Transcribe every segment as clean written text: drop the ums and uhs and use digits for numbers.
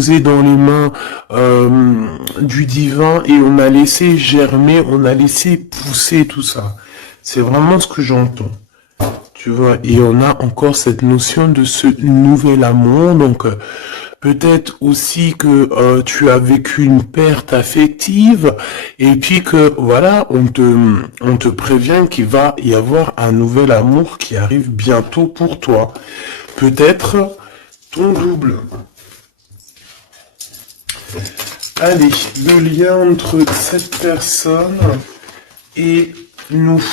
posé dans les mains du divin et on a laissé germer, on a laissé pousser tout ça. C'est vraiment ce que j'entends. Tu vois, et on a encore cette notion de ce nouvel amour, donc peut-être aussi que tu as vécu une perte affective et puis que voilà, on te prévient qu'il va y avoir un nouvel amour qui arrive bientôt pour toi. Peut-être ton double. Allez, le lien entre cette personne et nous.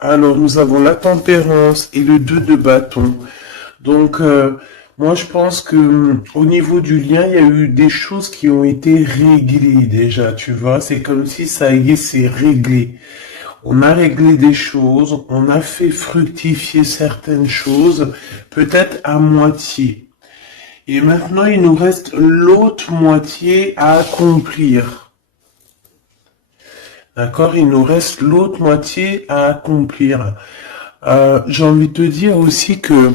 Alors, nous avons la tempérance et le 2 de bâton. Donc, moi, je pense que au niveau du lien, il y a eu des choses qui ont été réglées déjà, tu vois. C'est comme si ça y est, c'est réglé. On a réglé des choses, on a fait fructifier certaines choses, peut-être à moitié. Et maintenant, il nous reste l'autre moitié à accomplir. D'accord, il nous reste l'autre moitié à accomplir. J'ai envie de te dire aussi que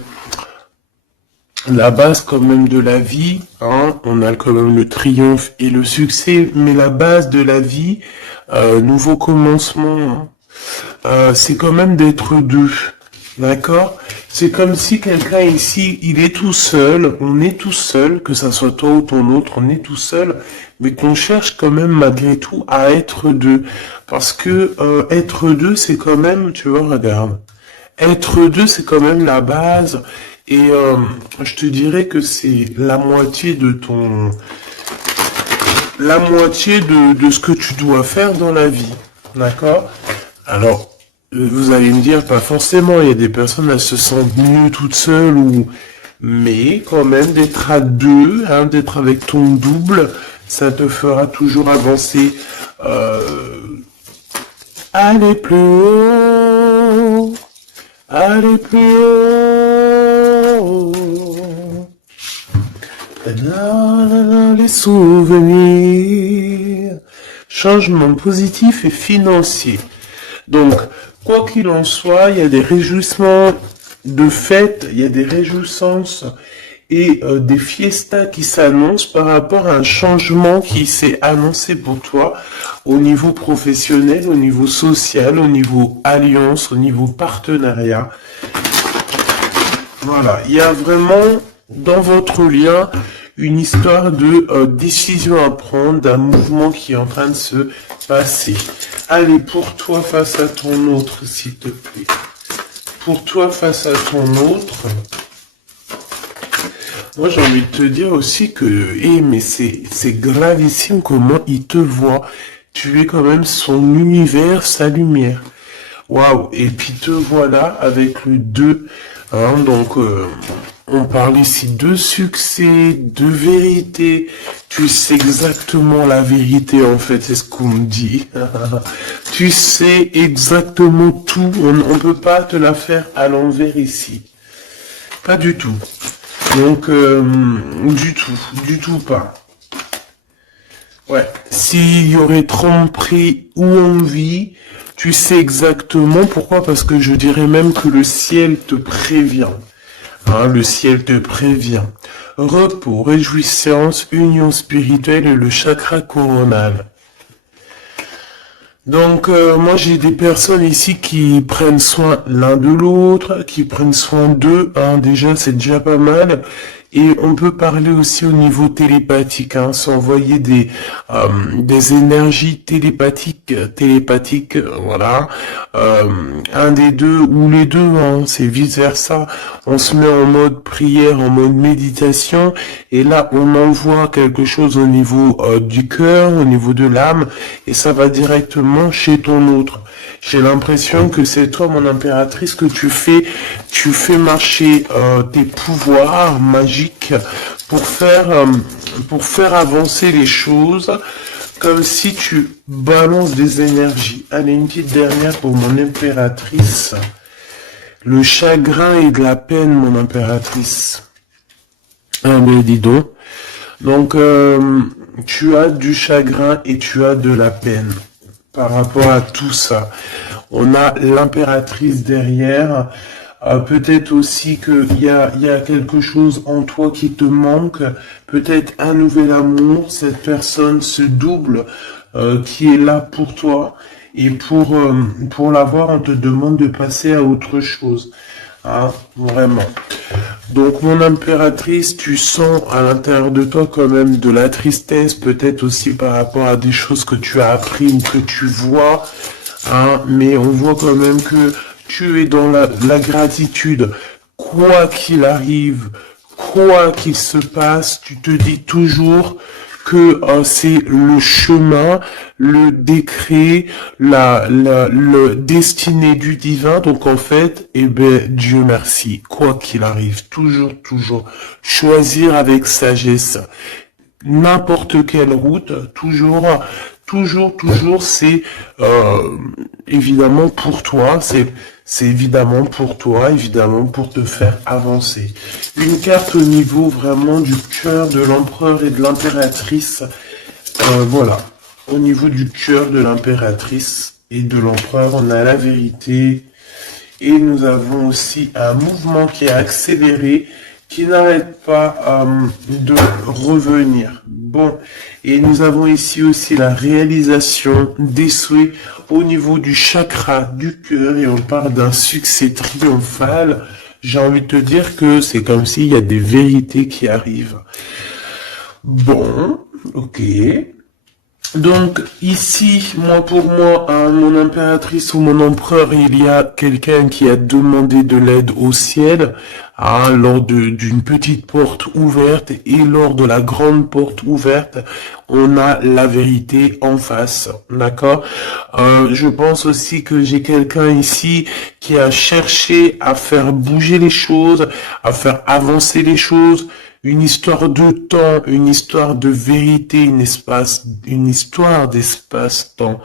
la base quand même de la vie, hein, on a quand même le triomphe et le succès, mais la base de la vie, nouveau commencement, c'est quand même d'être deux. D'accord? C'est comme si quelqu'un ici, il est tout seul, on est tout seul, que ça soit toi ou ton autre, on est tout seul, mais qu'on cherche quand même malgré tout à être deux. Parce que être deux, c'est quand même, tu vois, regarde, être deux, c'est quand même la base, et je te dirais que c'est la moitié de ton... la moitié de ce que tu dois faire dans la vie. D'accord? Alors, vous allez me dire, pas forcément, il y a des personnes, elles se sentent mieux toutes seules, ou... mais quand même, d'être à deux, hein, d'être avec ton double, ça te fera toujours avancer. Aller plus haut, aller plus haut. Les souvenirs. Changement positif et financier. Donc, quoi qu'il en soit, il y a des réjouissements de fête, il y a des réjouissances et des fiestas qui s'annoncent par rapport à un changement qui s'est annoncé pour toi au niveau professionnel, au niveau social, au niveau alliance, au niveau partenariat. Voilà, il y a vraiment dans votre lien une histoire de décision à prendre, d'un mouvement qui est en train de se passer. Allez, pour toi face à ton autre, s'il te plaît. Pour toi face à ton autre. Moi, j'ai envie de te dire aussi que, mais c'est gravissime comment il te voit. Tu es quand même son univers, sa lumière. Waouh. Et puis te voilà avec le 2. Hein, donc, on parle ici de succès, de vérité. Tu sais exactement la vérité, en fait, c'est ce qu'on me dit. Tu sais exactement tout. On ne peut pas te la faire à l'envers ici. Pas du tout. Donc, du tout pas. Ouais. S'il y aurait tromperie ou envie, tu sais exactement pourquoi. Parce que je dirais même que le ciel te prévient. Hein, le ciel te prévient. Repos, réjouissance, union spirituelle et le chakra coronal. Donc, moi, j'ai des personnes ici qui prennent soin l'un de l'autre, qui prennent soin d'eux. Hein, déjà, c'est déjà pas mal. Et on peut parler aussi au niveau télépathique, hein, s'envoyer des énergies télépathiques, voilà. Un des deux ou les deux, hein, c'est vice versa. On se met en mode prière, en mode méditation, et là on envoie quelque chose au niveau du cœur, au niveau de l'âme, et ça va directement chez ton autre. J'ai l'impression que c'est toi, mon impératrice, que tu fais marcher tes pouvoirs magiques pour faire avancer les choses, comme si tu balances des énergies. Allez, une petite dernière pour mon impératrice. Le chagrin et de la peine, mon impératrice. Ah ben dis donc. Donc, tu as du chagrin et tu as de la peine. Par rapport à tout ça, on a l'impératrice derrière. Peut-être aussi il y a quelque chose en toi qui te manque, peut-être un nouvel amour, cette personne, ce double qui est là pour toi. Et pour l'avoir, on te demande de passer à autre chose. Hein, vraiment. Donc, mon impératrice, tu sens à l'intérieur de toi quand même de la tristesse, peut-être aussi par rapport à des choses que tu as appris ou que tu vois, hein, mais on voit quand même que tu es dans la gratitude. Quoi qu'il arrive, quoi qu'il se passe, tu te dis toujours que c'est le chemin, le décret, le destiné du divin. Donc en fait, eh ben Dieu merci, quoi qu'il arrive, toujours choisir avec sagesse n'importe quelle route, toujours, c'est évidemment pour toi, c'est évidemment pour toi, évidemment pour te faire avancer. Une carte au niveau vraiment du cœur de l'empereur et de l'impératrice, voilà. Au niveau du cœur de l'impératrice et de l'empereur, on a la vérité et nous avons aussi un mouvement qui est accéléré, qui n'arrête pas de revenir. Bon, et nous avons ici aussi la réalisation des souhaits au niveau du chakra du cœur et on parle d'un succès triomphal. J'ai envie de te dire que c'est comme s'il y a des vérités qui arrivent. Bon, ok. Donc ici, pour moi, mon impératrice ou mon empereur, il y a quelqu'un qui a demandé de l'aide au ciel lors d'une petite porte ouverte et lors de la grande porte ouverte, on a la vérité en face, d'accord. Je pense aussi que j'ai quelqu'un ici qui a cherché à faire bouger les choses, à faire avancer les choses. Une histoire de temps, une histoire de vérité, une histoire d'espace-temps.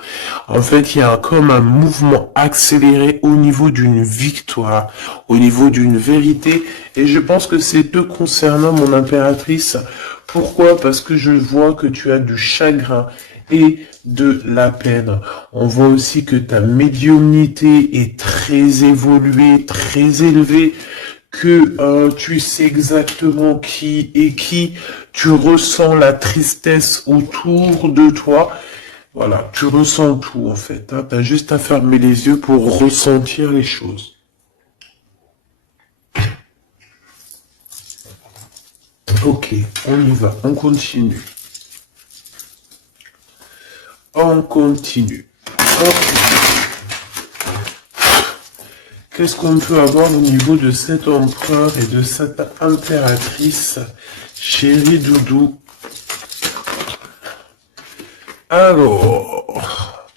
En fait, il y a comme un mouvement accéléré au niveau d'une victoire, au niveau d'une vérité. Et je pense que c'est te concernant, mon impératrice. Pourquoi? Parce que je vois que tu as du chagrin et de la peine. On voit aussi que ta médiumnité est très évoluée, très élevée, que tu sais exactement qui est qui, tu ressens la tristesse autour de toi. Voilà, tu ressens tout en fait. Hein. Tu as juste à fermer les yeux pour ressentir les choses. Ok, on y va, on continue. On continue. Qu'est-ce qu'on peut avoir au niveau de cet empereur et de cette impératrice, chérie Doudou? Alors,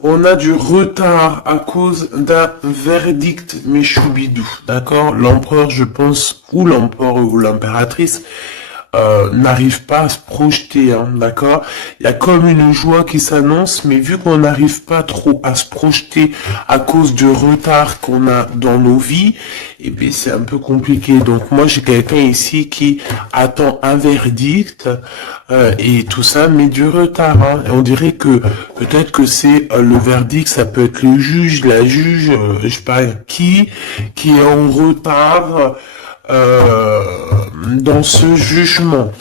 on a du retard à cause d'un verdict méchoubidou, d'accord? L'empereur, je pense, ou l'empereur ou l'impératrice, n'arrive pas à se projeter, hein, d'accord? Il y a comme une joie qui s'annonce, mais vu qu'on n'arrive pas trop à se projeter à cause du retard qu'on a dans nos vies, et bien c'est un peu compliqué. Donc moi j'ai quelqu'un ici qui attend un verdict et tout ça, mais du retard. Hein. Et on dirait que peut-être que c'est le verdict, ça peut être le juge, la juge, je sais pas qui est en retard. Dans ce jugement.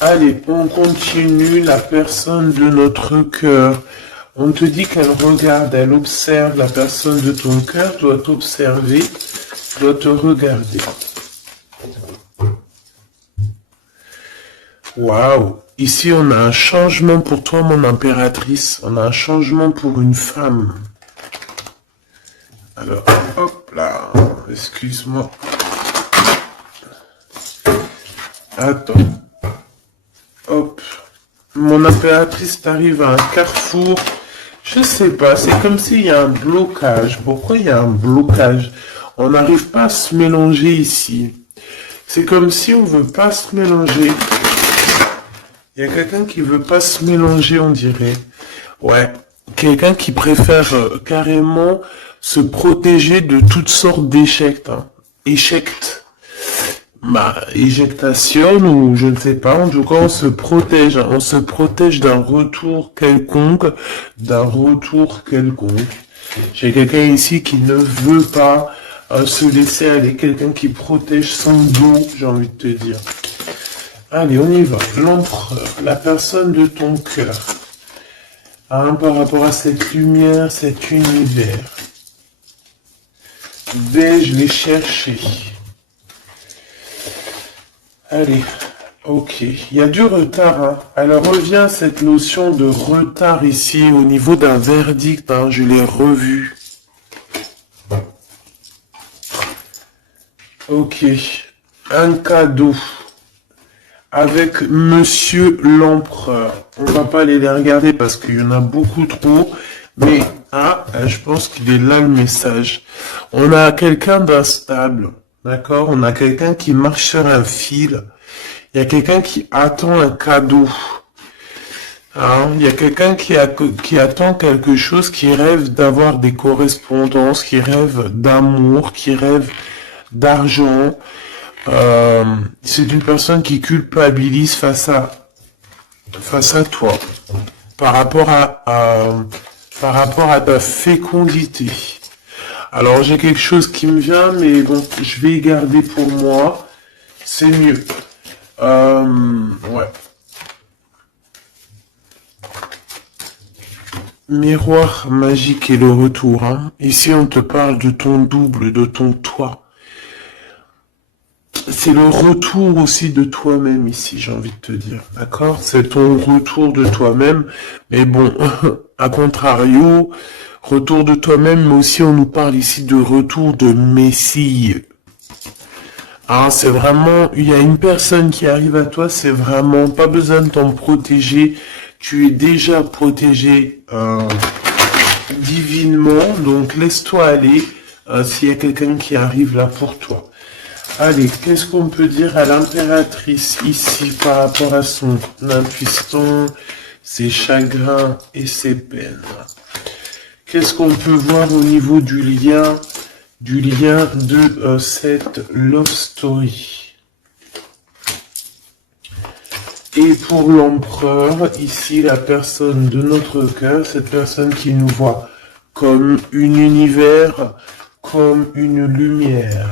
Allez, on continue. La personne de notre cœur. On te dit qu'elle regarde, elle observe. La personne de ton cœur doit t'observer, doit te regarder. Waouh! Ici, on a un changement pour toi, mon impératrice. On a un changement pour une femme. Alors, hop là, excuse-moi. Attends. Hop. Mon impératrice t'arrive à un carrefour. Je sais pas, c'est comme s'il y a un blocage. Pourquoi il y a un blocage? On n'arrive pas à se mélanger ici. C'est comme si on veut pas se mélanger. Il y a quelqu'un qui veut pas se mélanger, on dirait. Ouais. Quelqu'un qui préfère carrément se protéger de toutes sortes d'échecs. Hein. Échecs. Éjectation ou je ne sais pas. En tout cas, on se protège. On se protège d'un retour quelconque. J'ai quelqu'un ici qui ne veut pas se laisser aller, quelqu'un qui protège son dos, j'ai envie de te dire. Allez, on y va. L'empereur, la personne de ton cœur, par rapport à cette lumière, cet univers. Vais-je les chercher? Allez, ok. Il y a du retard. Hein. Alors revient cette notion de retard ici au niveau d'un verdict. Hein, je l'ai revu. Ok. Un cadeau. Avec Monsieur l'Empereur. On va pas aller les regarder parce qu'il y en a beaucoup trop. Mais, je pense qu'il est là le message. On a quelqu'un d'instable. D'accord? On a quelqu'un qui marche sur un fil. Il y a quelqu'un qui attend un cadeau. Hein? Il y a quelqu'un qui attend quelque chose, qui rêve d'avoir des correspondances, qui rêve d'amour, qui rêve d'argent. C'est une personne qui culpabilise face à toi par rapport à ta fécondité. Alors j'ai quelque chose qui me vient, mais bon, je vais garder pour moi. C'est mieux. Ouais. Miroir magique et le retour. Hein. Ici on te parle de ton double, de ton toi. C'est le retour aussi de toi-même ici, j'ai envie de te dire, d'accord? C'est ton retour de toi-même, mais bon, à contrario, retour de toi-même, mais aussi on nous parle ici de retour de Messie. Ah, c'est vraiment, il y a une personne qui arrive à toi, c'est vraiment pas besoin de t'en protéger, tu es déjà protégé divinement, donc laisse-toi aller s'il y a quelqu'un qui arrive là pour toi. Allez, qu'est-ce qu'on peut dire à l'impératrice ici par rapport à son impuissance, ses chagrins et ses peines? Qu'est-ce qu'on peut voir au niveau du lien de cette love story? Et pour l'empereur, ici la personne de notre cœur, cette personne qui nous voit comme un univers, comme une lumière.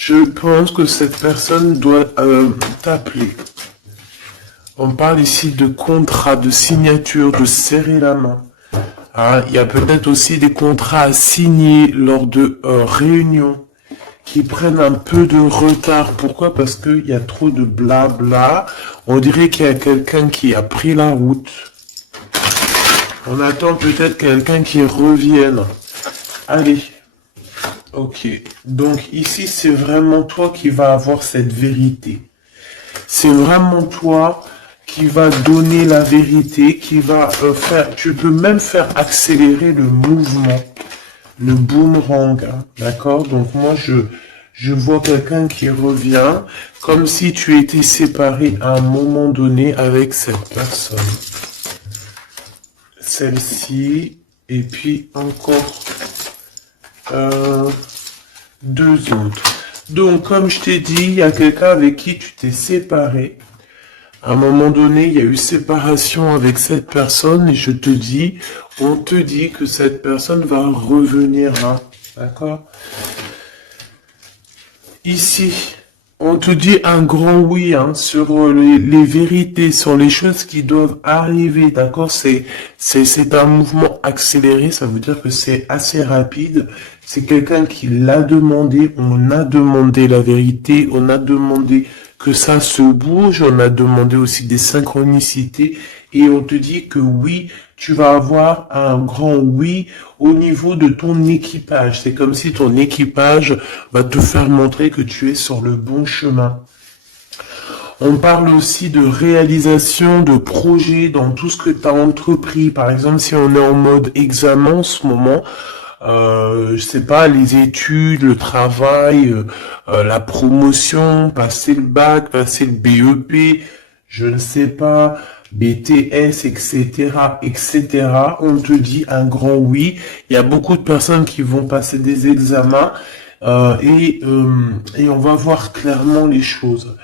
Je pense que cette personne doit t'appeler. On parle ici de contrat, de signature, de serrer la main. Ah, il y a peut-être aussi des contrats à signer lors de réunions qui prennent un peu de retard. Pourquoi? Parce qu'il y a trop de blabla. On dirait qu'il y a quelqu'un qui a pris la route. On attend peut-être quelqu'un qui revienne. Allez. Ok, donc ici c'est vraiment toi qui vas avoir cette vérité. C'est vraiment toi qui va donner la vérité, qui va faire, tu peux même faire accélérer le mouvement, le boomerang, hein, d'accord? Donc moi je vois quelqu'un qui revient, comme si tu étais séparé à un moment donné avec cette personne. Celle-ci, et puis encore... deux autres. Donc, comme je t'ai dit, il y a quelqu'un avec qui tu t'es séparé. À un moment donné, il y a eu séparation avec cette personne et on te dit que cette personne va revenir là. D'accord? Ici, on te dit un grand oui sur les vérités, sur les choses qui doivent arriver, d'accord? C'est un mouvement accéléré, ça veut dire que c'est assez rapide. C'est quelqu'un qui l'a demandé, on a demandé la vérité, on a demandé que ça se bouge, on a demandé aussi des synchronicités et on te dit que oui, tu vas avoir un grand oui au niveau de ton équipage. C'est comme si ton équipage va te faire montrer que tu es sur le bon chemin. On parle aussi de réalisation de projets dans tout ce que tu as entrepris. Par exemple, si on est en mode examen en ce moment, je sais pas, les études, le travail, la promotion, passer le bac, passer le BEP, je ne sais pas, BTS, etc., etc. On te dit un grand oui. Il y a beaucoup de personnes qui vont passer des examens et on va voir clairement les choses.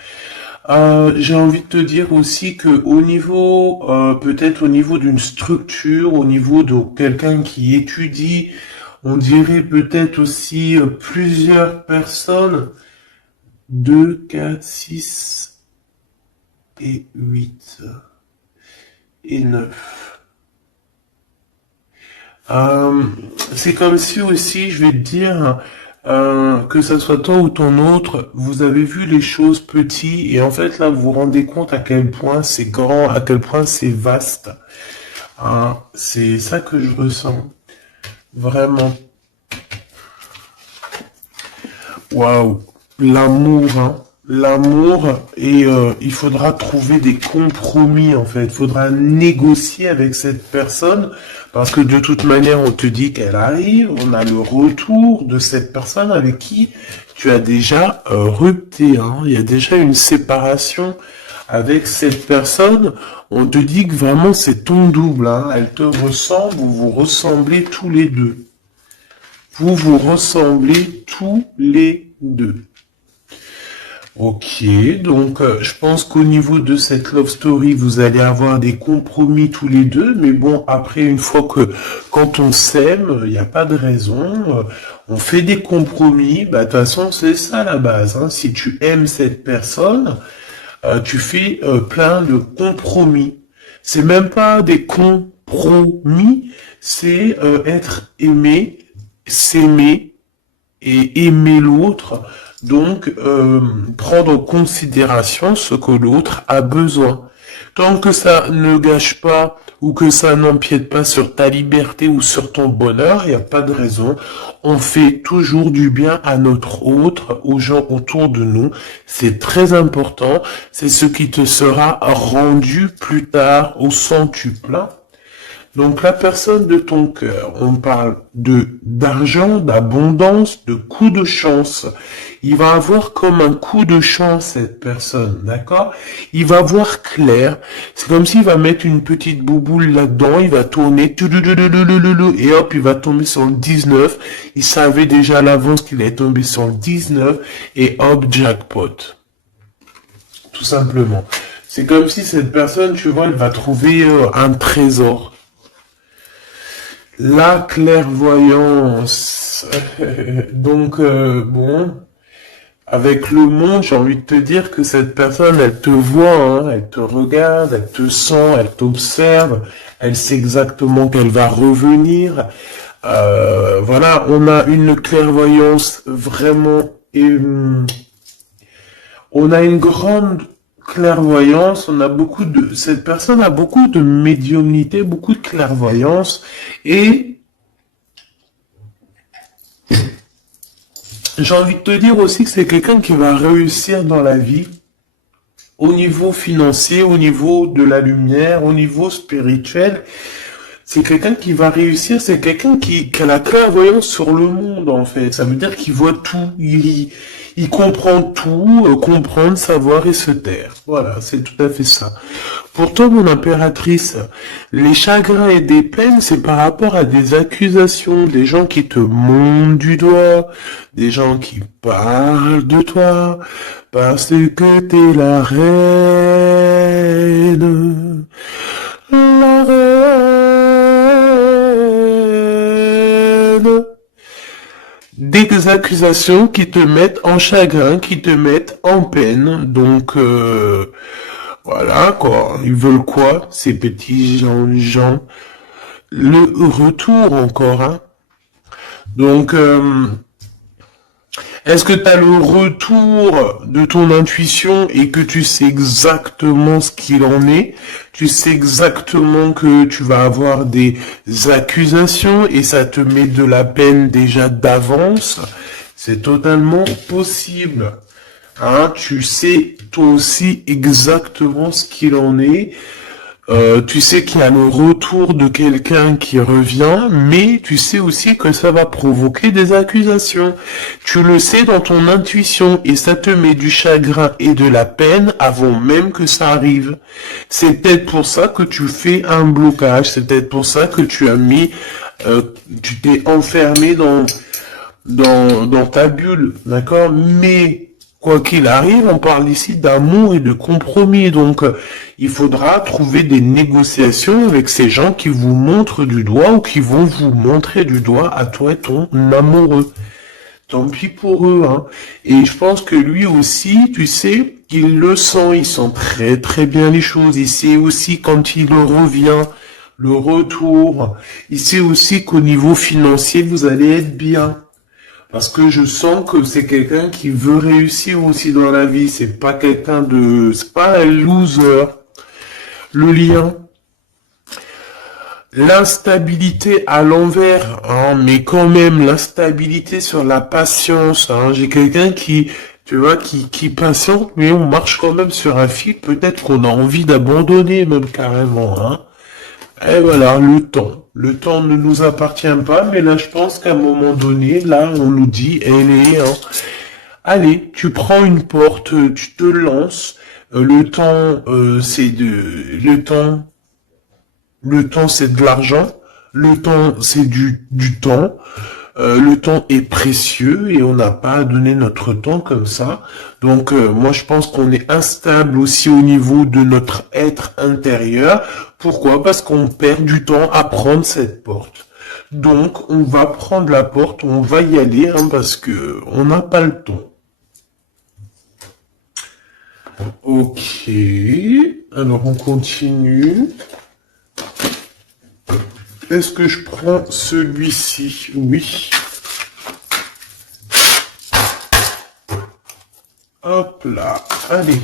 J'ai envie de te dire aussi que au niveau, peut-être au niveau d'une structure, au niveau de quelqu'un qui étudie, on dirait peut-être aussi plusieurs personnes, 2, 4, 6 et 8 et 9. C'est comme si aussi, je vais te dire, que ça soit toi ou ton autre, vous avez vu les choses petites et en fait là vous vous rendez compte à quel point c'est grand, à quel point c'est vaste. C'est ça que je ressens. Vraiment. Waouh. L'amour, hein. L'amour et il faudra trouver des compromis en fait. Il faudra négocier avec cette personne parce que de toute manière on te dit qu'elle arrive, on a le retour de cette personne avec qui tu as déjà rupté. Hein. Il y a déjà une séparation avec cette personne. On te dit que vraiment c'est ton double. Hein. Elle te ressemble, vous vous ressemblez tous les deux. Vous vous ressemblez tous les deux. Ok, donc je pense qu'au niveau de cette love story, vous allez avoir des compromis tous les deux, mais bon, après, une fois que quand on s'aime, il n'y a pas de raison, on fait des compromis, bah de toute façon, c'est ça la base, hein. Si tu aimes cette personne, tu fais plein de compromis. C'est même pas des compromis, c'est être aimé, s'aimer et aimer l'autre. Donc, prendre en considération ce que l'autre a besoin. Tant que ça ne gâche pas ou que ça n'empiète pas sur ta liberté ou sur ton bonheur, il n'y a pas de raison. On fait toujours du bien à notre autre, aux gens autour de nous. C'est très important. C'est ce qui te sera rendu plus tard au centuple. Donc la personne de ton cœur, on parle de d'argent, d'abondance, de coup de chance. Il va avoir comme un coup de chance cette personne, d'accord? Il va voir clair. C'est comme s'il va mettre une petite bouboule là-dedans, il va tourner, et hop, il va tomber sur le 19. Il savait déjà à l'avance qu'il allait tomber sur le 19, et hop, jackpot. Tout simplement. C'est comme si cette personne, tu vois, elle va trouver un trésor. La clairvoyance. Donc, bon, avec le monde, j'ai envie de te dire que cette personne, elle te voit, hein, elle te regarde, elle te sent, elle t'observe, elle sait exactement qu'elle va revenir. Voilà, on a une clairvoyance vraiment... on a une grande clairvoyance, on a beaucoup de, cette personne a beaucoup de médiumnité, beaucoup de clairvoyance, et j'ai envie de te dire aussi que c'est quelqu'un qui va réussir dans la vie, au niveau financier, au niveau de la lumière, au niveau spirituel. C'est quelqu'un qui va réussir, c'est quelqu'un qui a la clairvoyance sur le monde, en fait. Ça veut dire qu'il voit tout, il comprend tout, comprendre, savoir et se taire. Voilà, c'est tout à fait ça. Pour toi, mon impératrice, les chagrins et des peines, c'est par rapport à des accusations, des gens qui te montent du doigt, des gens qui parlent de toi, parce que t'es la reine. La reine. Des accusations qui te mettent en chagrin, qui te mettent en peine. Donc, voilà, quoi. Ils veulent quoi, ces petits gens? Le retour encore, hein. Donc, est-ce que tu as le retour de ton intuition et que tu sais exactement ce qu'il en est? Tu sais exactement que tu vas avoir des accusations et ça te met de la peine déjà d'avance? C'est totalement possible. Hein, tu sais toi aussi exactement ce qu'il en est. Tu sais qu'il y a le retour de quelqu'un qui revient, mais tu sais aussi que ça va provoquer des accusations. Tu le sais dans ton intuition et ça te met du chagrin et de la peine avant même que ça arrive. C'est peut-être pour ça que tu fais un blocage, c'est peut-être pour ça que tu as mis, tu t'es enfermé dans ta bulle, d'accord? Mais Quoi qu'il arrive, on parle ici d'amour et de compromis. Donc, il faudra trouver des négociations avec ces gens qui vous montrent du doigt ou qui vont vous montrer du doigt à toi et ton amoureux. Tant pis pour eux, hein. Et je pense que lui aussi, tu sais, il le sent, il sent très très bien les choses. Il sait aussi quand il revient, le retour. Il sait aussi qu'au niveau financier, vous allez être bien. Parce que je sens que c'est quelqu'un qui veut réussir aussi dans la vie. C'est pas quelqu'un c'est pas un loser. Le lien. L'instabilité à l'envers, hein, mais quand même l'instabilité sur la patience. Hein. J'ai quelqu'un qui, tu vois, qui patiente, mais on marche quand même sur un fil. Peut-être qu'on a envie d'abandonner même carrément. Hein. Et voilà, le temps. Le temps ne nous appartient pas, mais là, je pense qu'à un moment donné, là, on nous dit, allez, tu prends une porte, tu te lances. Le temps, le temps, c'est de l'argent. Le temps, c'est du temps. Le temps est précieux et on n'a pas à donner notre temps comme ça. Donc, moi, je pense qu'on est instable aussi au niveau de notre être intérieur. Pourquoi? Parce qu'on perd du temps à prendre cette porte. Donc, on va prendre la porte, on va y aller, hein, parce que on n'a pas le temps. Ok. Alors, on continue. Est-ce que je prends celui-ci? Oui. Hop là. Allez.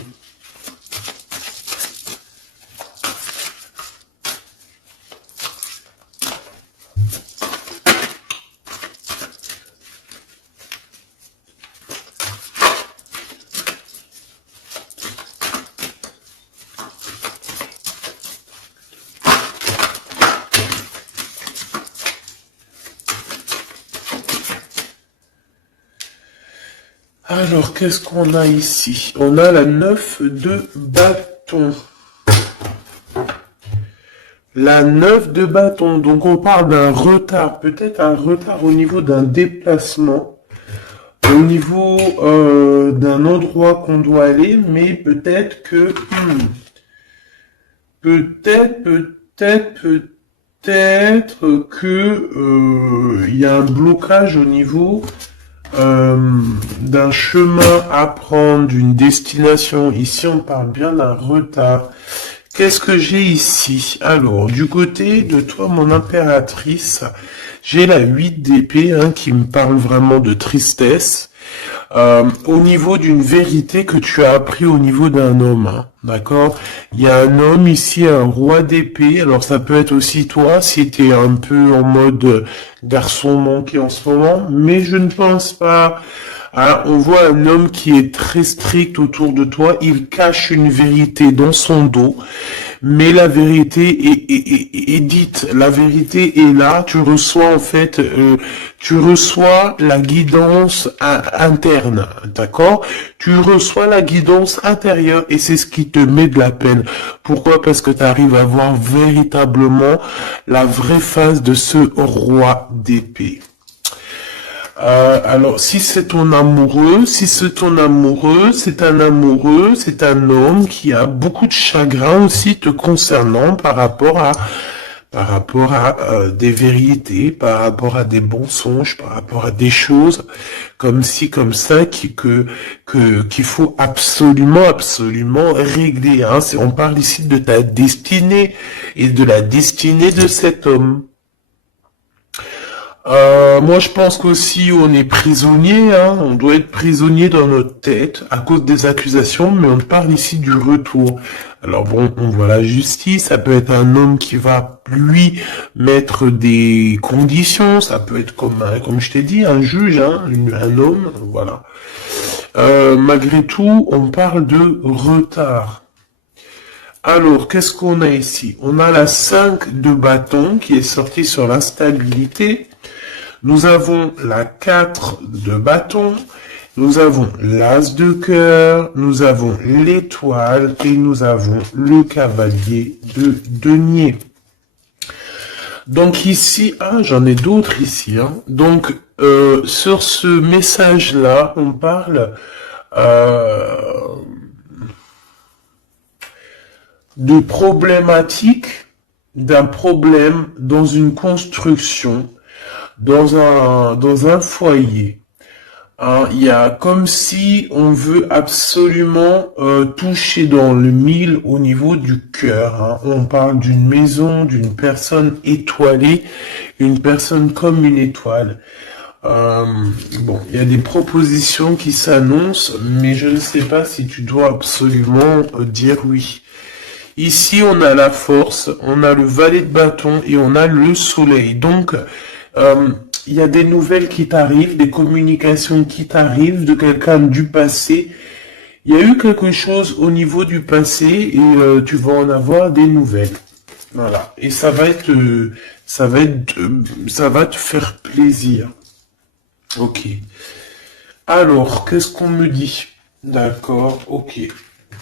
Alors, qu'est-ce qu'on a ici? On a la 9 de bâton. La 9 de bâton. Donc, on parle d'un retard. Peut-être un retard au niveau d'un déplacement. Au niveau d'un endroit qu'on doit aller. Mais peut-être que... peut-être que... il y a un blocage au niveau... d'un chemin à prendre, d'une destination. Ici, on parle bien d'un retard. Qu'est-ce que j'ai ici? Alors, du côté de toi, mon impératrice, j'ai la 8 d'épée, hein, qui me parle vraiment de tristesse. Au niveau d'une vérité que tu as appris au niveau d'un homme, hein, d'accord? Il y a un homme ici, un roi d'épée. Alors ça peut être aussi toi, si tu es un peu en mode garçon manqué en ce moment, mais je ne pense pas. Hein, on voit un homme qui est très strict autour de toi, il cache une vérité dans son dos, mais la vérité est dite, la vérité est là, tu reçois en fait, tu reçois la guidance interne, d'accord? Tu reçois la guidance intérieure et c'est ce qui te met de la peine. Pourquoi? Parce que tu arrives à voir véritablement la vraie face de ce roi d'épée. Alors, si c'est ton amoureux, c'est un homme qui a beaucoup de chagrin aussi te concernant par rapport à des vérités, par rapport à des mensonges, par rapport à des choses comme ci, comme ça, qu'il faut absolument régler. Hein. On parle ici de ta destinée et de la destinée de cet homme. Moi, je pense qu'aussi on est prisonnier, hein, on doit être prisonnier dans notre tête à cause des accusations, mais on parle ici du retour. Alors bon, on voit la justice, ça peut être un homme qui va, lui, mettre des conditions, ça peut être comme je t'ai dit, un juge, hein, un homme, voilà. Malgré tout, on parle de retard. Alors, qu'est-ce qu'on a ici? On a la 5 de bâton qui est sortie sur l'instabilité. Nous avons la 4 de bâton, nous avons l'as de cœur, nous avons l'étoile et nous avons le cavalier de denier. Donc ici, j'en ai d'autres ici. Hein. Donc sur ce message-là, on parle euh, de problématiques, d'un problème dans une construction, dans un foyer. Hein, il y a comme si on veut absolument toucher dans le mille au niveau du cœur. Hein. On parle d'une maison, d'une personne étoilée, une personne comme une étoile. Euh, bon, il y a des propositions qui s'annoncent, mais je ne sais pas si tu dois absolument dire oui. Ici, on a la force, on a le valet de bâton et on a le soleil. Donc, il y a des nouvelles qui t'arrivent, des communications qui t'arrivent de quelqu'un du passé. Il y a eu quelque chose au niveau du passé et tu vas en avoir des nouvelles. Voilà. Et ça va te faire plaisir. Ok. Alors, qu'est-ce qu'on me dit? D'accord, ok.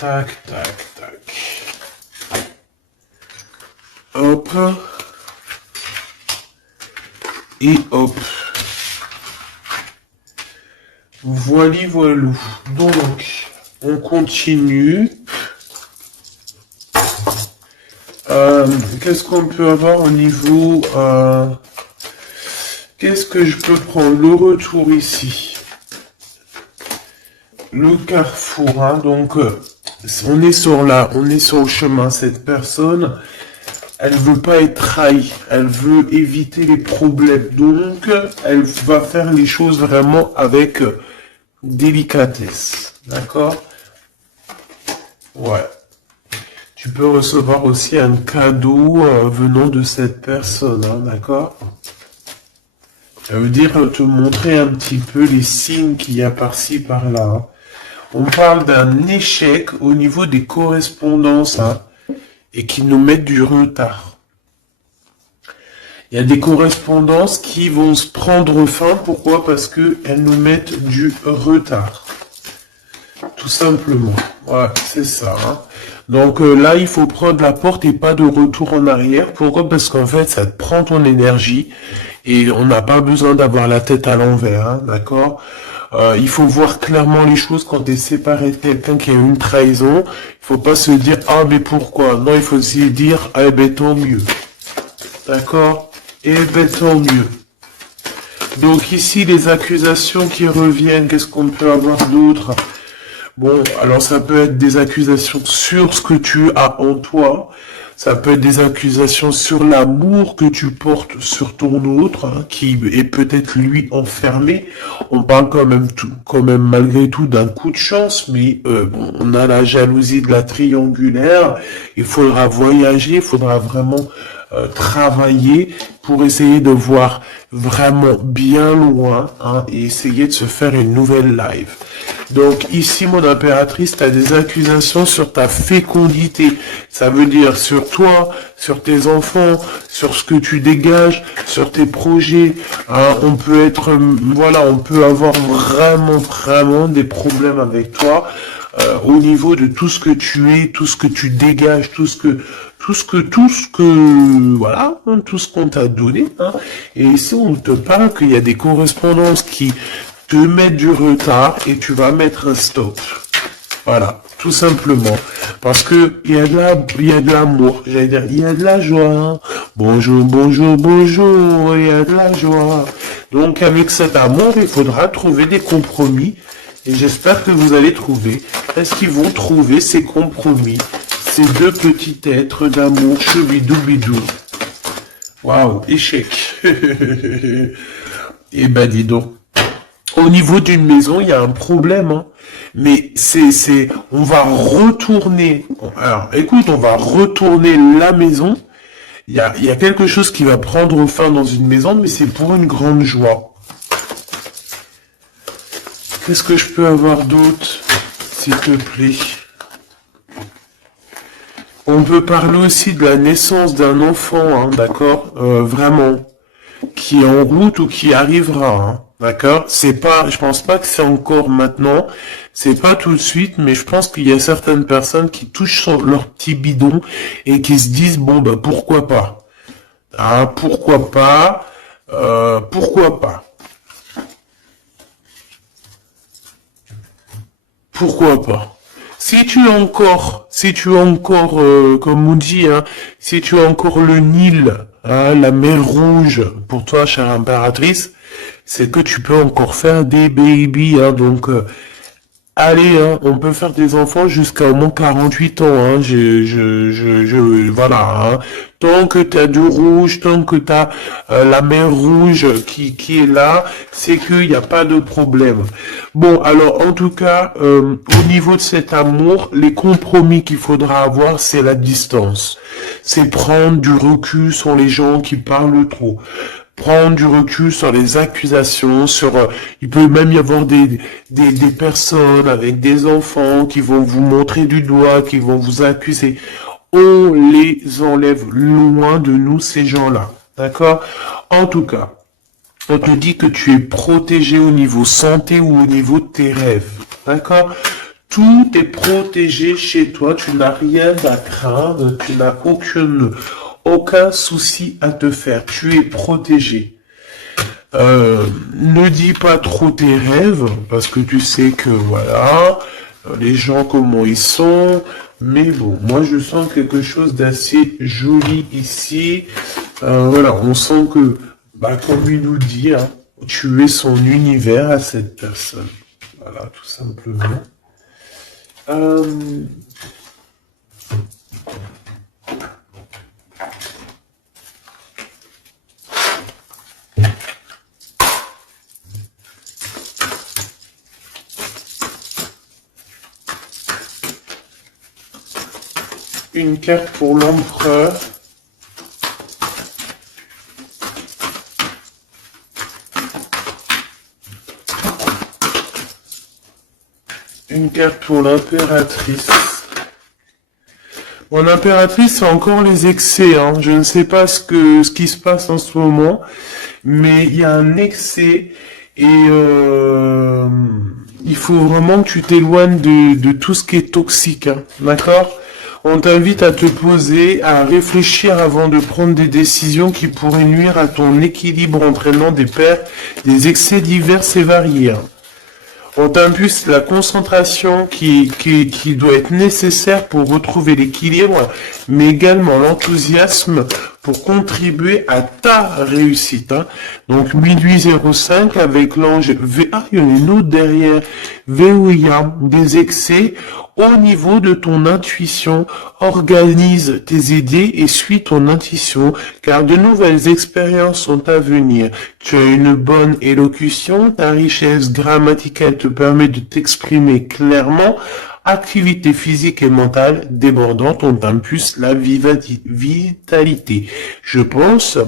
Tac, tac, tac. Hop. Et hop. Voili voilou. Donc, on continue. Qu'est-ce qu'on peut avoir au niveau... qu'est-ce que je peux prendre? Le retour ici. Le carrefour. Hein, donc, on est sur le chemin. Cette personne... Elle veut pas être trahie, elle veut éviter les problèmes. Donc, elle va faire les choses vraiment avec délicatesse. D'accord? Ouais. Tu peux recevoir aussi un cadeau venant de cette personne. Hein, d'accord? Ça veut dire te montrer un petit peu les signes qu'il y a par-ci, par-là. Hein. On parle d'un échec au niveau des correspondances. Hein. Et qui nous mettent du retard. Il y a des correspondances qui vont se prendre fin. Pourquoi? Parce qu'elles nous mettent du retard. Tout simplement. Ouais, c'est ça. Hein. Donc là, il faut prendre la porte et pas de retour en arrière. Pourquoi? Parce qu'en fait, ça te prend ton énergie. Et on n'a pas besoin d'avoir la tête à l'envers. Hein, d'accord? Il faut voir clairement les choses quand tu es séparé de quelqu'un qui a une trahison. Il faut pas se dire ah mais pourquoi. Non, il faut se dire ah ben tant mieux. D'accord? Eh ben tant mieux. Donc ici les accusations qui reviennent, qu'est-ce qu'on peut avoir d'autre? Bon, alors ça peut être des accusations sur ce que tu as en toi. Ça peut être des accusations sur l'amour que tu portes sur ton autre, hein, qui est peut-être lui enfermé. On parle quand même malgré tout d'un coup de chance, mais bon, on a la jalousie de la triangulaire. Il faudra voyager, il faudra vraiment travailler pour essayer de voir vraiment bien loin hein, et essayer de se faire une nouvelle live. Donc ici, mon impératrice, tu as des accusations sur ta fécondité. Ça veut dire sur toi, sur tes enfants, sur ce que tu dégages, sur tes projets. Hein, on peut être, voilà, on peut avoir vraiment des problèmes avec toi au niveau de tout ce que tu es, tout ce que tu dégages, tout ce que voilà, hein, tout ce qu'on t'a donné. Hein. Et ici, on te parle qu'il y a des correspondances qui te mettent du retard et tu vas mettre un stop. Voilà, tout simplement. Parce que il y a de l'amour, j'allais dire, il y a de la joie. Bonjour, il y a de la joie. Donc, avec cet amour, il faudra trouver des compromis. Et j'espère que vous allez trouver. Est-ce qu'ils vont trouver ces compromis? Ces deux petits êtres d'amour chebidou-bidou. Waouh, échec. Eh ben, dis donc. Au niveau d'une maison, il y a un problème, hein. Mais on va retourner. Alors, écoute, on va retourner la maison. Il y a quelque chose qui va prendre fin dans une maison, mais c'est pour une grande joie. Qu'est-ce que je peux avoir d'autre, s'il te plaît? On peut parler aussi de la naissance d'un enfant, hein, d'accord, vraiment, qui est en route ou qui arrivera, hein, d'accord. C'est pas, je pense pas que c'est encore maintenant, c'est pas tout de suite, mais je pense qu'il y a certaines personnes qui touchent leur petit bidon et qui se disent bon bah pourquoi pas, ah pourquoi pas, pourquoi pas. pourquoi pas? Si tu as encore, comme on dit, hein, si tu as encore le Nil, hein, la mer Rouge, pour toi, chère impératrice, c'est que tu peux encore faire des babies, hein, donc, allez, hein, on peut faire des enfants jusqu'à au moins 48 ans, hein, voilà, hein. Tant que t'as du rouge, tant que t'as la mer rouge qui est là, c'est qu'il n'y a pas de problème. Bon, alors, en tout cas, au niveau de cet amour, les compromis qu'il faudra avoir, c'est la distance. C'est prendre du recul sur les gens qui parlent trop, prendre du recul sur les accusations, sur il peut même y avoir des personnes avec des enfants qui vont vous montrer du doigt, qui vont vous accuser. On les enlève loin de nous, ces gens-là. D'accord? En tout cas, on te dit que tu es protégé au niveau santé ou au niveau de tes rêves. D'accord? Tout est protégé chez toi, tu n'as rien à craindre, tu n'as aucun souci à te faire, tu es protégé. Ne dis pas trop tes rêves, parce que tu sais que voilà, les gens comment ils sont, mais bon, moi je sens quelque chose d'assez joli ici. Voilà, on sent que, bah, comme il nous dit, hein, tu es son univers à cette personne. Voilà, tout simplement. Une carte pour l'empereur. Une carte pour l'impératrice. Bon, l'impératrice, c'est encore les excès, hein. Je ne sais pas ce qui se passe en ce moment, mais il y a un excès et il faut vraiment que tu t'éloignes de tout ce qui est toxique, hein. D'accord? On t'invite à te poser, à réfléchir avant de prendre des décisions qui pourraient nuire à ton équilibre entraînant des excès divers et variés, hein. On t'impulse la concentration qui doit être nécessaire pour retrouver l'équilibre, mais également l'enthousiasme pour contribuer à ta réussite, hein. Donc, minuit 05 avec l'ange V. Ah, il y en a une autre derrière. Veolia, des excès au niveau de ton intuition. Organise tes idées et suis ton intuition, car de nouvelles expériences sont à venir. Tu as une bonne élocution, ta richesse grammaticale te permet de t'exprimer clairement. Activité physique et mentale débordante, on t'impulse la vitalité. Je pense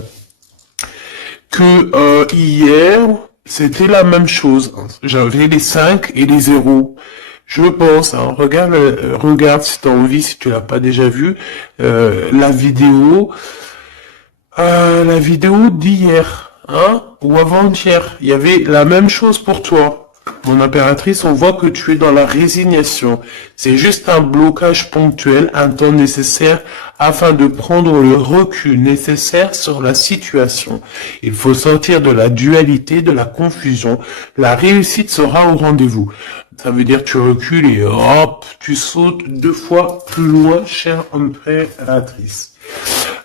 que hier, c'était la même chose. J'avais les 5 et les 0. Je pense, hein, regarde si tu as envie, si tu l'as pas déjà vu, la vidéo d'hier, hein, ou avant-hier. Il y avait la même chose pour toi. Mon impératrice, on voit que tu es dans la résignation. C'est juste un blocage ponctuel, un temps nécessaire afin de prendre le recul nécessaire sur la situation. Il faut sortir de la dualité, de la confusion. La réussite sera au rendez-vous. Ça veut dire que tu recules et hop, tu sautes 2 fois plus loin, chère impératrice.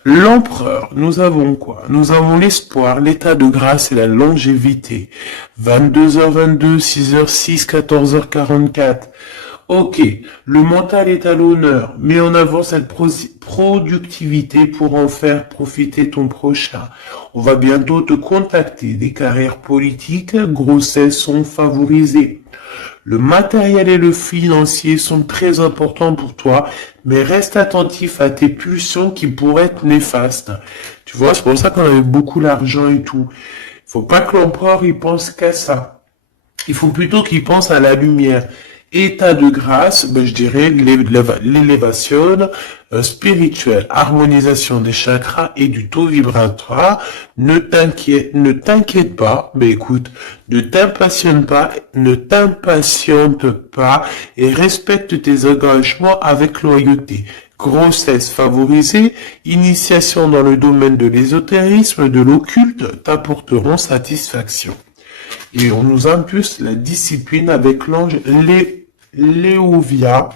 L'empereur, nous avons quoi? Nous avons l'espoir, l'état de grâce et la longévité. 22h22, 6h06, 14h44. Ok, le mental est à l'honneur, mets en avant cette productivité pour en faire profiter ton prochain. On va bientôt te contacter. Des carrières politiques, grossesses sont favorisées. Le matériel et le financier sont très importants pour toi, mais reste attentif à tes pulsions qui pourraient être néfastes. Tu vois, c'est pour ça qu'on avait beaucoup l'argent et tout. Il faut pas que l'empereur y pense qu'à ça. Il faut plutôt qu'il pense à la lumière. État de grâce, je dirais l'élévation spirituelle, harmonisation des chakras et du taux vibratoire. Ne t'inquiète pas, écoute, ne t'impatiente pas et respecte tes engagements avec loyauté. Grossesse favorisée, initiation dans le domaine de l'ésotérisme, de l'occulte, t'apporteront satisfaction. Et on nous impulse la discipline avec l'ange Léovia.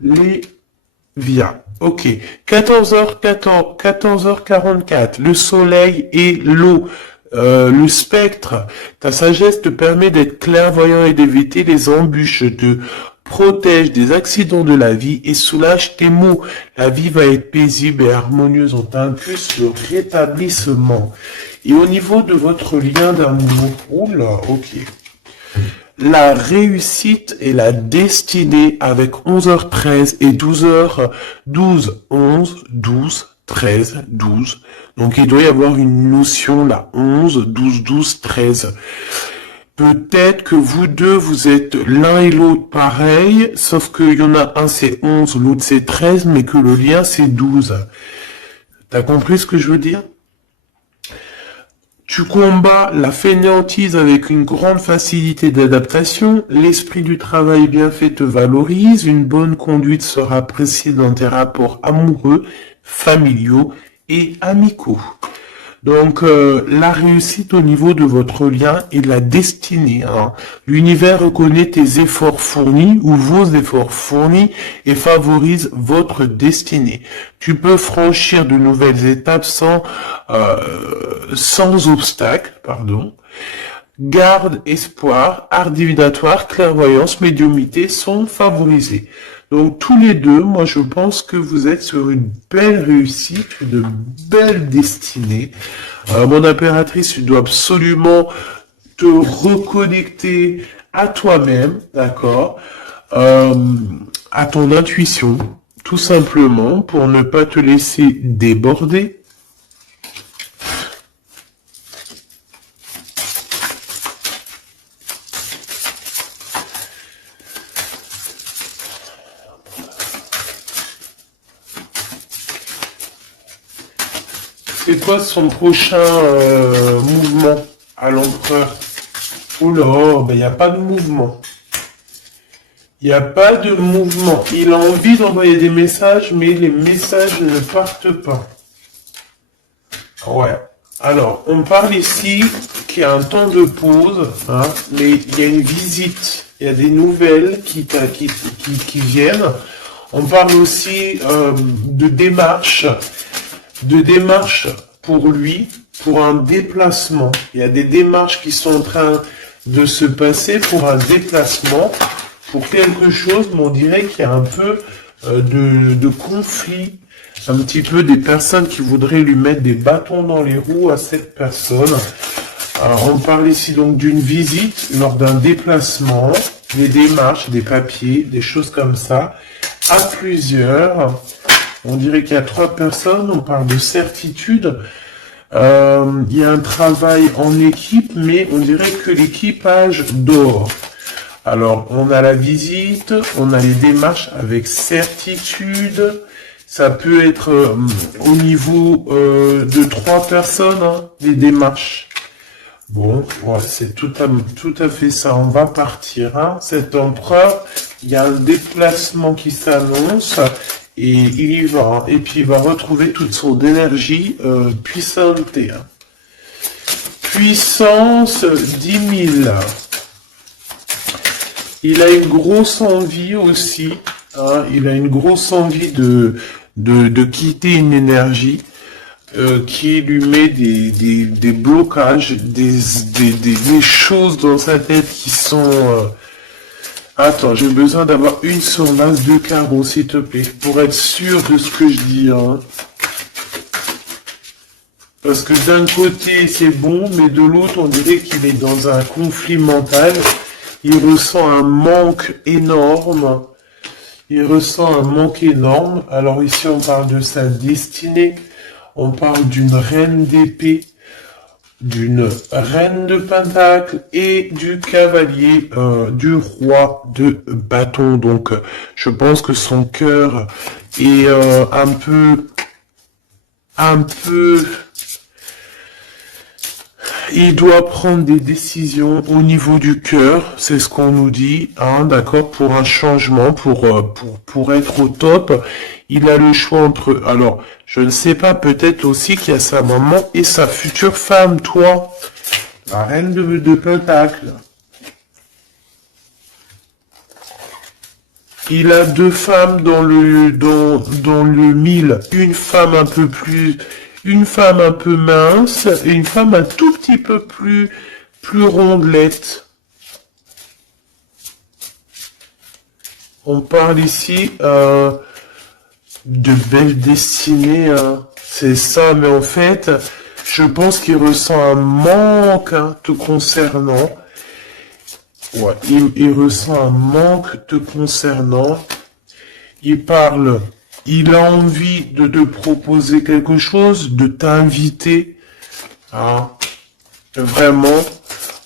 Lévia. Ok. 14h44. Le soleil et l'eau. Le spectre. Ta sagesse te permet d'être clairvoyant et d'éviter les embûches, te protège des accidents de la vie et soulage tes maux. La vie va être paisible et harmonieuse. On t'impulse le rétablissement. Et au niveau de votre lien d'amour, oula, ok. La réussite et la destinée avec 11h13 et 12h12, 11, 12, 13, 12. Donc il doit y avoir une notion là, 11, 12, 12, 13. Peut-être que vous deux, vous êtes l'un et l'autre pareil, sauf qu'il y en a un c'est 11, l'autre c'est 13, mais que le lien c'est 12. T'as compris ce que je veux dire? Tu combats la fainéantise avec une grande facilité d'adaptation, l'esprit du travail bien fait te valorise, une bonne conduite sera appréciée dans tes rapports amoureux, familiaux et amicaux. Donc, la réussite au niveau de votre lien et de la destinée. Hein. L'univers reconnaît tes efforts fournis ou vos efforts fournis et favorise votre destinée. Tu peux franchir de nouvelles étapes sans obstacle, pardon. Garde, espoir, art divinatoire, clairvoyance, médiumnité sont favorisés. Donc tous les deux, moi je pense que vous êtes sur une belle réussite, une belle destinée. Mon impératrice, tu dois absolument te reconnecter à toi-même, d'accord, à ton intuition, tout simplement, pour ne pas te laisser déborder. C'est quoi son prochain mouvement à l'empereur? Oula, ben il n'y a pas de mouvement. Il n'y a pas de mouvement. Il a envie d'envoyer des messages, mais les messages ne partent pas. Ouais. Alors, on parle ici qu'il y a un temps de pause, hein, mais il y a une visite. Il y a des nouvelles qui viennent. On parle aussi de démarches pour lui, pour un déplacement. Il y a des démarches qui sont en train de se passer pour un déplacement, pour quelque chose, mais on dirait qu'il y a un peu de conflit, un petit peu des personnes qui voudraient lui mettre des bâtons dans les roues à cette personne. Alors, on parle ici donc d'une visite lors d'un déplacement, des démarches, des papiers, des choses comme ça, à plusieurs. On dirait qu'il y a 3 personnes, on parle de certitude. Il y a un travail en équipe, mais on dirait que l'équipage dort. Alors, on a la visite, on a les démarches avec certitude. Ça peut être au niveau de 3 personnes, hein, les démarches. Bon, voilà, c'est tout à fait ça. On va partir. Hein. Cet empereur, il y a un déplacement qui s'annonce. Et il y va, hein. Et puis il va retrouver toute son énergie puissante. Hein. Puissance 10 000. Il a une grosse envie aussi. Hein. Il a une grosse envie de quitter une énergie qui lui met des blocages, des choses dans sa tête qui sont... Attends, j'ai besoin d'avoir une sur l'as de carreau, s'il te plaît, pour être sûr de ce que je dis. Hein. Parce que d'un côté, c'est bon, mais de l'autre, on dirait qu'il est dans un conflit mental. Il ressent un manque énorme. Alors ici, on parle de sa destinée. On parle d'une reine d'épée, d'une reine de pentacle et du cavalier du roi de bâton. Donc je pense que son cœur est un peu il doit prendre des décisions au niveau du cœur, c'est ce qu'on nous dit, hein, d'accord, pour un changement, pour être au top. Il a le choix entre... Alors, je ne sais pas, peut-être aussi qu'il y a sa maman et sa future femme, toi. La reine de Pentacle. Il a deux femmes dans le mille. Une femme un peu plus, une femme un peu mince et une femme un tout petit peu plus rondelette. On parle ici de belle destinée, hein. C'est ça, mais en fait, je pense qu'il ressent un manque hein, te concernant. Ouais, il ressent un manque te concernant. Il a envie de te proposer quelque chose, de t'inviter. Hein. Vraiment.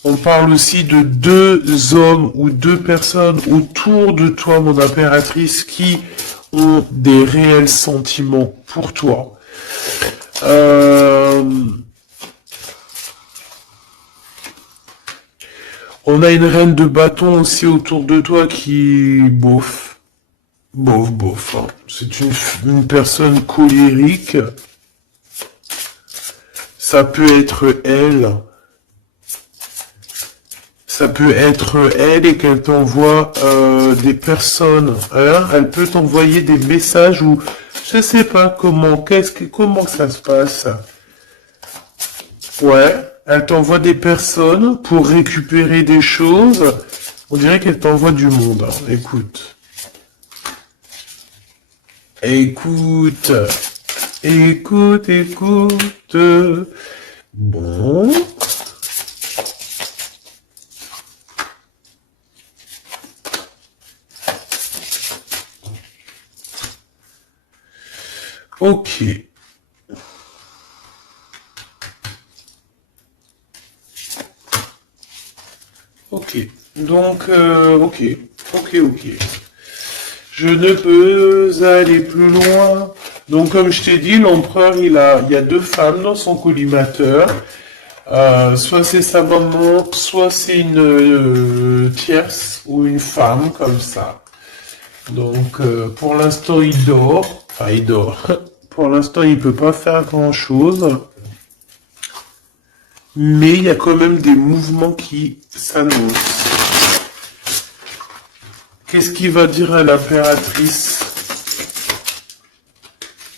On parle aussi de deux hommes ou deux personnes autour de toi, mon impératrice, qui ont des réels sentiments pour toi. On a une reine de bâton aussi autour de toi qui bof. Bof. Hein. C'est une personne colérique. Ça peut être elle. Ça peut être elle et qu'elle t'envoie des personnes. Hein. Elle peut t'envoyer des messages ou je sais pas comment ça se passe. Ouais, elle t'envoie des personnes pour récupérer des choses. On dirait qu'elle t'envoie du monde. Hein. Écoute. Bon. Ok. Donc, ok. Je ne peux aller plus loin. Donc, comme je t'ai dit, l'empereur, il y a deux femmes dans son collimateur. Soit c'est sa maman, soit c'est une tierce ou une femme, comme ça. Donc, pour l'instant, il dort. Enfin, il dort. Pour l'instant, il peut pas faire grand-chose. Mais il y a quand même des mouvements qui s'annoncent. Qu'est-ce qu'il va dire à l'impératrice?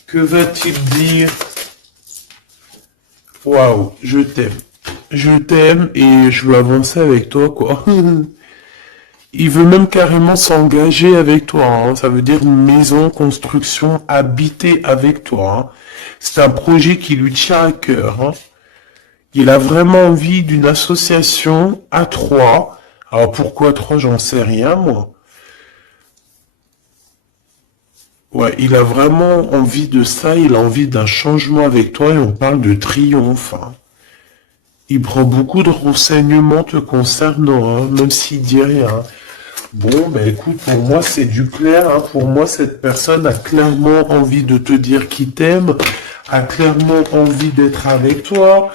Que va-t-il dire? Waouh, je t'aime. Je t'aime et je veux avancer avec toi, quoi. Il veut même carrément s'engager avec toi. Hein. Ça veut dire maison, construction, habiter avec toi. Hein. C'est un projet qui lui tient à cœur. Hein. Il a vraiment envie d'une association à trois. Alors pourquoi trois, j'en sais rien, moi. Ouais, il a vraiment envie de ça, il a envie d'un changement avec toi et on parle de triomphe. Hein. Il prend beaucoup de renseignements te concernant, hein, même s'il dit rien. Bon, ben écoute, pour moi c'est du clair. Hein. Pour moi, cette personne a clairement envie de te dire qu'il t'aime, a clairement envie d'être avec toi.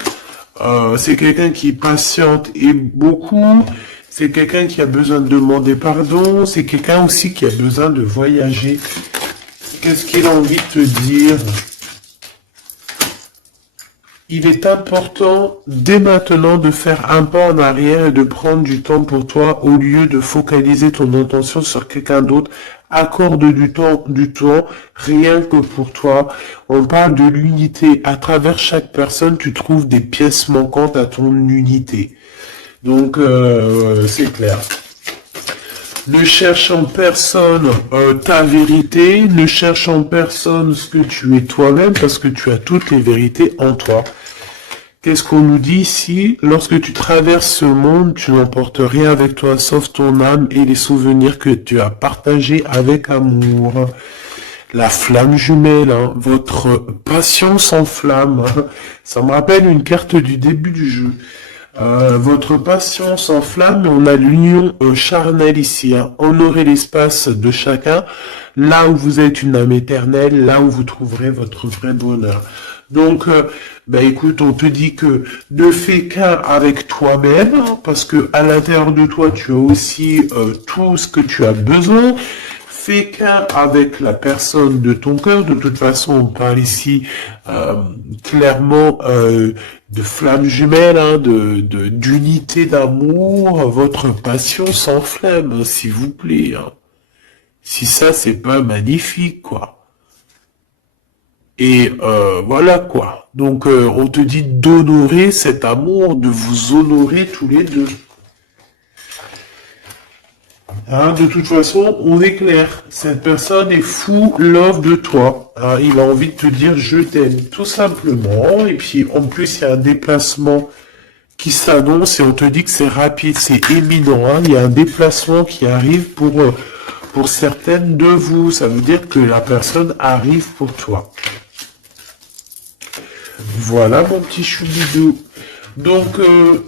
C'est quelqu'un qui patiente et beaucoup. C'est quelqu'un qui a besoin de demander pardon. C'est quelqu'un aussi qui a besoin de voyager. Qu'est-ce qu'il a envie de te dire? Il est important dès maintenant de faire un pas en arrière et de prendre du temps pour toi au lieu de focaliser ton attention sur quelqu'un d'autre. Accorde du temps rien que pour toi. On parle de l'unité. À travers chaque personne, tu trouves des pièces manquantes à ton unité. Donc, c'est clair. Ne cherche en personne ta vérité, ne cherche en personne ce que tu es toi-même, parce que tu as toutes les vérités en toi. Qu'est-ce qu'on nous dit ici? Lorsque tu traverses ce monde, tu n'emportes rien avec toi, sauf ton âme et les souvenirs que tu as partagés avec amour. La flamme jumelle, hein, votre passion s'enflamme. Hein. Ça me rappelle une carte du début du jeu. Votre passion s'enflamme, on a l'union charnelle ici. Hein. Honorez l'espace de chacun, là où vous êtes une âme éternelle, là où vous trouverez votre vrai bonheur. Donc, écoute, on te dit que ne fais qu'un avec toi-même, hein, parce que à l'intérieur de toi, tu as aussi tout ce que tu as besoin. Fais qu'un avec la personne de ton cœur. De toute façon, on parle ici clairement de flamme jumelle, hein, d'unité d'amour. Votre passion s'enflamme, s'il vous plaît. Hein. Si ça, c'est pas magnifique, quoi. Et voilà, quoi. Donc, on te dit d'honorer cet amour, de vous honorer tous les deux. Hein, de toute façon, on est clair. Cette personne est fou love de toi. Hein, il a envie de te dire je t'aime, tout simplement. Et puis, en plus, il y a un déplacement qui s'annonce et on te dit que c'est rapide, c'est éminent. Hein. Il y a un déplacement qui arrive pour certaines de vous. Ça veut dire que la personne arrive pour toi. Voilà, mon petit choubidou. Donc,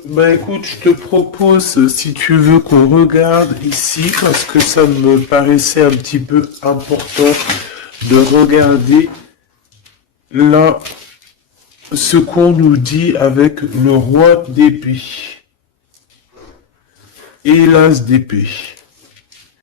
bah écoute, je te propose, si tu veux, qu'on regarde ici, parce que ça me paraissait un petit peu important de regarder là ce qu'on nous dit avec le roi d'épée et l'as d'épée.